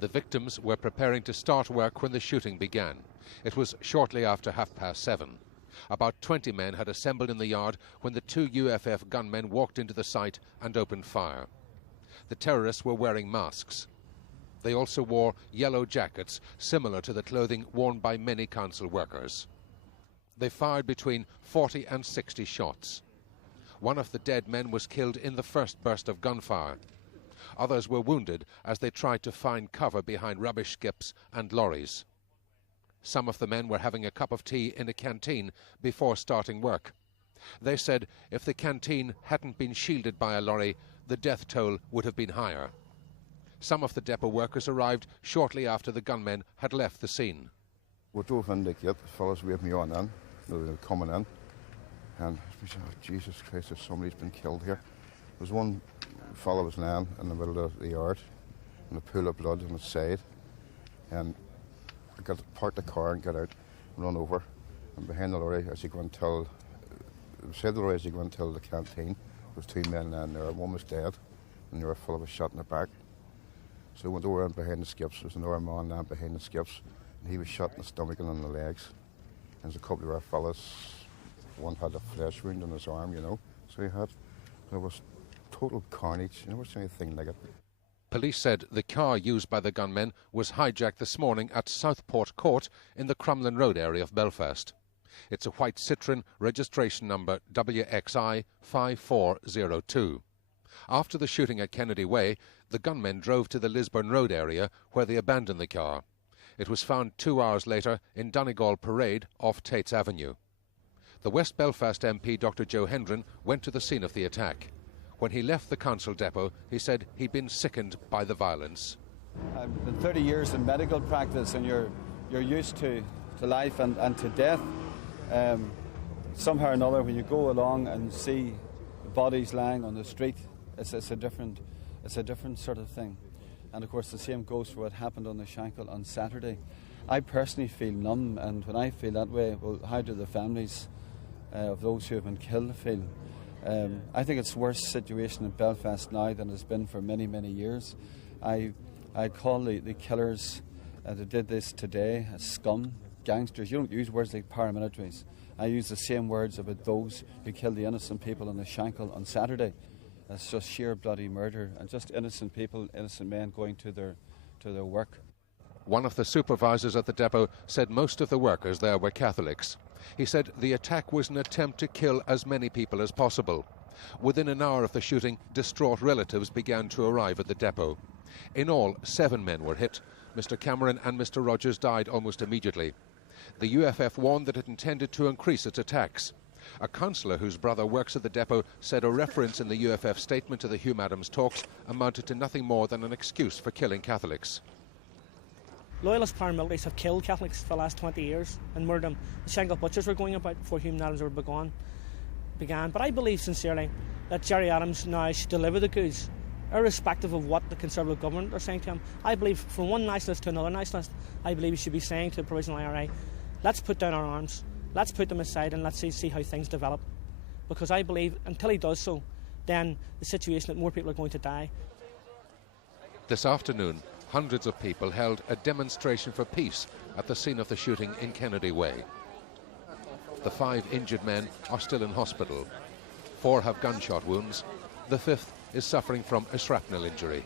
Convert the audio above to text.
The victims were preparing to start work when the shooting began. It was shortly after 7:30. About 20 men had assembled in the yard when the two UFF gunmen walked into the site and opened fire. The terrorists were wearing masks. They also wore yellow jackets, similar to the clothing worn by many council workers. They fired between 40 and 60 shots. One of the dead men was killed in the first burst of gunfire. Others were wounded as they tried to find cover behind rubbish skips and lorries. Some of the men were having a cup of tea in a canteen before starting work. They said if the canteen hadn't been shielded by a lorry, the death toll would have been higher. Some of the depot workers arrived shortly after the gunmen had left the scene. We drove in the gate, the fellas waved me on in, they were coming in, and we said, oh, Jesus Christ, if somebody's been killed here. There was one fellow was laying in the middle of the yard, in a pool of blood on his side, and I got parked the car and got out, run over, and behind the lorry, as you go until, beside the lorry as you go until the canteen, there was two men laying there, one was dead, and the other fellow was shot in the back. So I went over and behind the skips, there was another man laying behind the skips, and he was shot in the stomach and on the legs. And there's a couple of our fellas, one had a flesh wound in his arm, you know, so he had, there was total carnage, you never seen anything like it. Police said the car used by the gunmen was hijacked this morning at Southport Court in the Crumlin Road area of Belfast. It's a white Citroen, registration number WXI 5402. After the shooting at Kennedy Way, the gunmen drove to the Lisburn Road area where they abandoned the car. It was found 2 hours later in Donegal Parade off Tates Avenue. The West Belfast MP Dr Joe Hendron went to the scene of the attack. When he left the council depot, he said he'd been sickened by the violence. I've been 30 years in medical practice, and you're used to life and to death. Somehow or another, when you go along and see bodies lying on the street, it's a different sort of thing. And of course the same goes for what happened on the Shankill on Saturday. I personally feel numb, and when I feel that way, well, how do the families of those who have been killed feel? I think it's a worse situation in Belfast now than it's been for many, many years. I call the killers that did this today as scum, gangsters. You don't use words like paramilitaries. I use the same words about those who killed the innocent people on the Shankill on Saturday. It's just sheer bloody murder, and just innocent people, innocent men going to their work. One of the supervisors at the depot said most of the workers there were Catholics. He said the attack was an attempt to kill as many people as possible. Within an hour of the shooting, distraught relatives began to arrive at the depot. In all, 7 men were hit. Mr Cameron and Mr Rodgers died almost immediately. The UFF warned that it intended to increase its attacks. A councillor whose brother works at the depot said a reference in the UFF statement to the Hugh Adams talks amounted to nothing more than an excuse for killing Catholics. Loyalist paramilitaries have killed Catholics for the last 20 years and murdered them. The Shankill butchers were going about before Hugh Adams began. But I believe sincerely that Gerry Adams now should deliver the goods, irrespective of what the Conservative government are saying to him. I believe from one nationalist to another nationalist, I believe he should be saying to the Provisional IRA, let's put down our arms, let's put them aside, and let's see how things develop. Because I believe until he does so, then the situation that more people are going to die. This afternoon, hundreds of people held a demonstration for peace at the scene of the shooting in Kennedy Way. The 5 injured men are still in hospital. 4 have gunshot wounds. The 5th is suffering from a shrapnel injury.